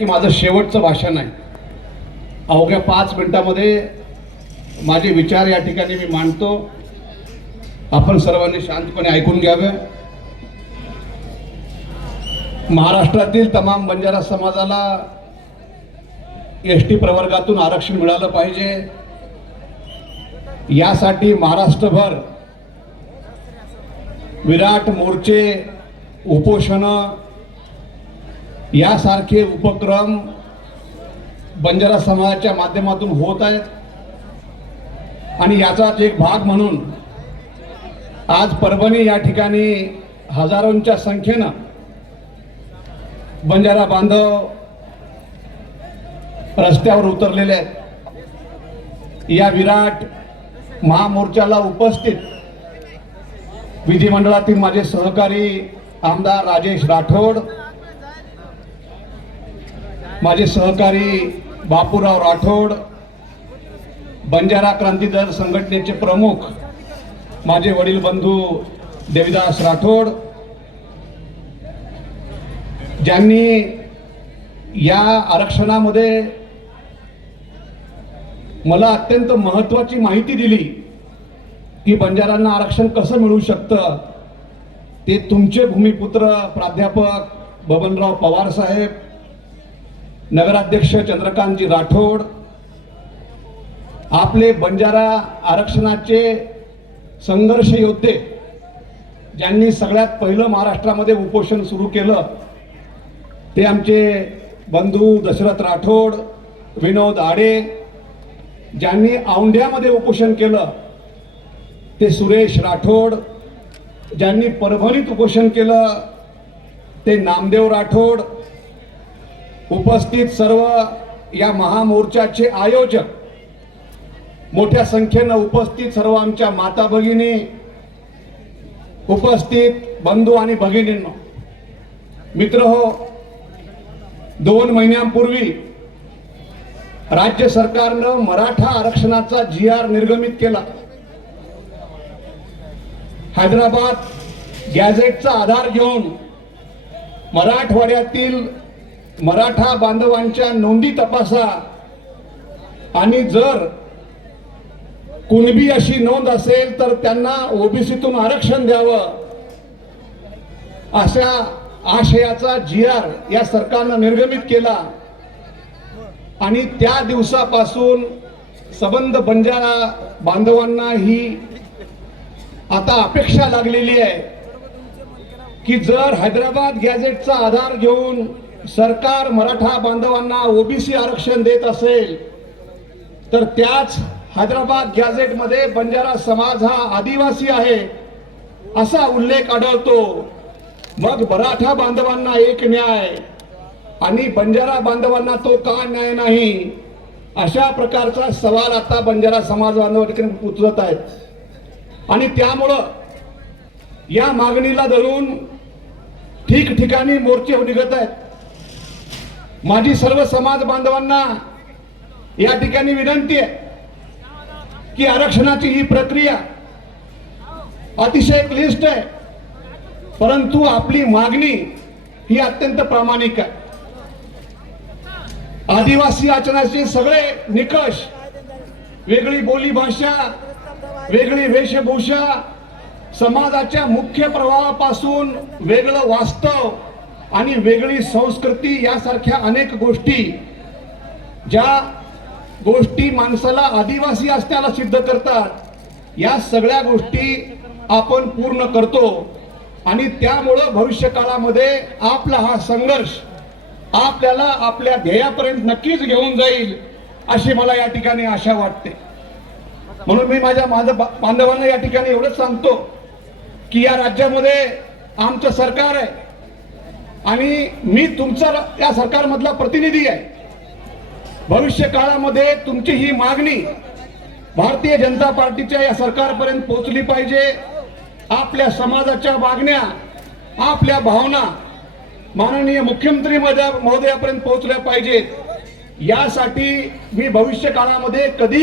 की माझं शेवटचं भाषण आहे. अवघ्या पाच मिनिटामध्ये माझे विचार या ठिकाणी मी मांडतो. आपण सर्वांनी शांतपणे ऐकून घ्यावे. महाराष्ट्रातील तमाम बंजारा समाजाला एस टी प्रवर्गातून आरक्षण मिळालं पाहिजे. यासाठी महाराष्ट्रभर विराट मोर्चे उपोषणं यासारखे उपक्रम बंजारा समाजाच्या माध्यमातून होत आहेत. आणि याचाच एक भाग म्हणून आज परभणी या ठिकाणी हजारोंच्या संख्येनं बंजारा बांधव रस्त्यावर उतरलेले आहेत. या विराट महामोर्चाला उपस्थित विधिमंडळातील माझे सहकारी आमदार राजेश राठोड माझे सहकारी बापूराव राठोड बंजारा क्रांती दल संघटनेचे प्रमुख माझे वडील बंधू देविदास राठोड ज्यांनी या आरक्षणामध्ये मला अत्यंत महत्वाची माहिती दिली की बंजारांना आरक्षण कसं मिळू शकतं ते तुमचे भूमिपुत्र प्राध्यापक बबनराव पवार साहेब नगराध्यक्ष चंद्रकांतजी राठोड आपले बंजारा आरक्षणाचे संघर्ष योद्धे ज्यांनी सगळ्यात पहिलं महाराष्ट्रामध्ये उपोषण सुरू केलं ते आमचे बंधू दशरथ राठोड विनोद आडे ज्यांनी औंढ्यामध्ये उपोषण केलं ते सुरेश राठोड ज्यांनी परभणीत उपोषण केलं ते नामदेव राठोड उपस्थित सर्व या महामोर्चाचे आयोजक मोठ्या संख्येनं उपस्थित सर्व आमच्या माता भगिनी उपस्थित बंधू आणि भगिनींनो. मित्र हो दोन महिन्यांपूर्वी राज्य सरकारनं मराठा आरक्षणाचा जी आर निर्गमित केला. हैदराबाद गॅझेटचा आधार घेऊन मराठवाड्यातील मराठा बांधवांच्या नोंदी तपासा. आणि जर कुणबी अशी नोंद असेल तर त्यांना ओबीसीतून आरक्षण द्यावं. अशा आशयाचा जी आर या सरकारनं निर्गमित केला. आणि त्या दिवसापासून सबंध बंजारा बांधवांना ही आता अपेक्षा लागलेली आहे की जर हैदराबाद गॅझेटचा आधार घेऊन सरकार मराठा बांधवांना ओबीसी आरक्षण देत असेल तर त्याच हैदराबाद गॅझेटमध्ये बंजारा समाज हा आदिवासी आहे असा उल्लेख आढळतो. मग मराठा बांधवांना एक न्याय आणि बंजारा बांधवांना तो का न्याय नाही अशा प्रकारचा सवाल आता बंजारा समाज बांधव ठिकाणी उचलत आहेत. आणि त्यामुळं या मागणीला धरून ठिकठिकाणी मोर्चे निघत आहेत. माझी सर्व समाज बांधवांना या ठिकाणी विनंती आहे की आरक्षणाची ही प्रक्रिया अतिशय क्लिष्ट आहे. परंतु आपली मागणी ही अत्यंत प्रामाणिक आहे. आदिवासी आचरणाचे सगळे निकष वेगळी बोली भाषा वेगळी वेशभूषा समाजाच्या मुख्य प्रवाहापासून वेगळं वास्तव आणि वेगळी संस्कृती यासारख्या अनेक गोष्टी ज्या गोष्टी माणसाला आदिवासी असण्याला सिद्ध करतात या सगळ्या गोष्टी आपण पूर्ण करतो. आणि त्यामुळं भविष्य काळामध्ये आपला हा संघर्ष आपल्याला आपल्या ध्येयापर्यंत नक्कीच घेऊन जाईल अशी मला या ठिकाणी आशा वाटते. म्हणून मी माझ्या माझं बांधवांना या ठिकाणी एवढंच सांगतो की या राज्यामध्ये आमचं सरकार आहे. आणि मी तुमचा या सरकारमधला प्रतिनिधी आहे. भविष्य काळामध्ये तुमची ही मागणी भारतीय जनता पार्टीच्या या सरकारपर्यंत पोहोचली पाहिजे. आपल्या समाजाच्या मागण्या आपल्या भावना माननीय मुख्यमंत्री महोदयापर्यंत पोहोचल्या पाहिजेत. यासाठी मी भविष्य काळामध्ये कधी